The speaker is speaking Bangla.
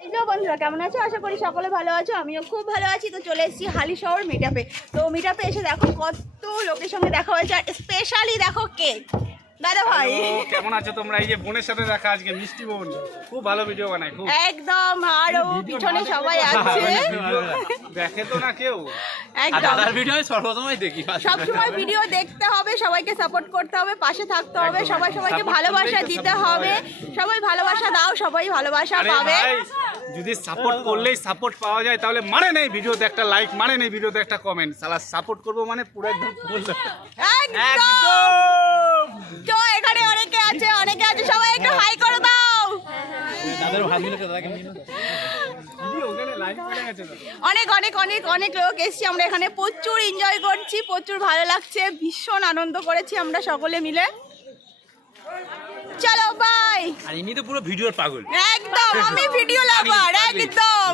হ্যালো বন্ধুরা, কেমন আছো? আশা করি সকলে ভালো আছো। আমিও খুব ভালো আছি। তো চলে এসেছি হালিশহর মিটআপে। তো মিটআপে এসে দেখো কত লোকের সঙ্গে দেখা হয়েছে, আর স্পেশালি দেখো কে দাদা ভাই। কেমন আছো তোমরা? এই যে বোনের সাথে দেখা আজকে, মিষ্টি বোন খুব ভালো ভিডিও বানায়, খুব একদম। আরো পিছনে সবাই আছে, দেখে তো না কেউ। একদম দাদার ভিডিও আমি সর্বসময় দেখি, সবসময় ভিডিও দেখতে হবে, সবাইকে সাপোর্ট করতে হবে, পাশে থাকতে হবে, সবাই সবাইকে ভালোবাসা দিতে হবে। সবাই ভালোবাসা দাও, সবাই ভালোবাসা আরে পাবে। ভাই, যদি সাপোর্ট করলেই সাপোর্ট পাওয়া যায় তাহলে মানে নেই ভিডিওতে একটা লাইক, মানে নেই ভিডিওতে একটা কমেন্ট। সালা সাপোর্ট করবো মানে পুরো একদম ফুল। একদম। তো এখানে অনেকে আছে, সবাই একটু হাই করে দাও। দাদার ভাত মিলে দাদাকে ভিডিও ওখানে লাইক করে গেছে তো। অনেক অনেক অনেক অনেক লোক এসেছি আমরা এখানে, প্রচুর এনজয় করছি, প্রচুর ভালো লাগছে, ভীষণ আনন্দ করেছি আমরা সকলে মিলে। চলো বাই। আর ইনি তো পুরো ভিডিওর পাগল। একদম, আমি ভিডিও লাভার একদম।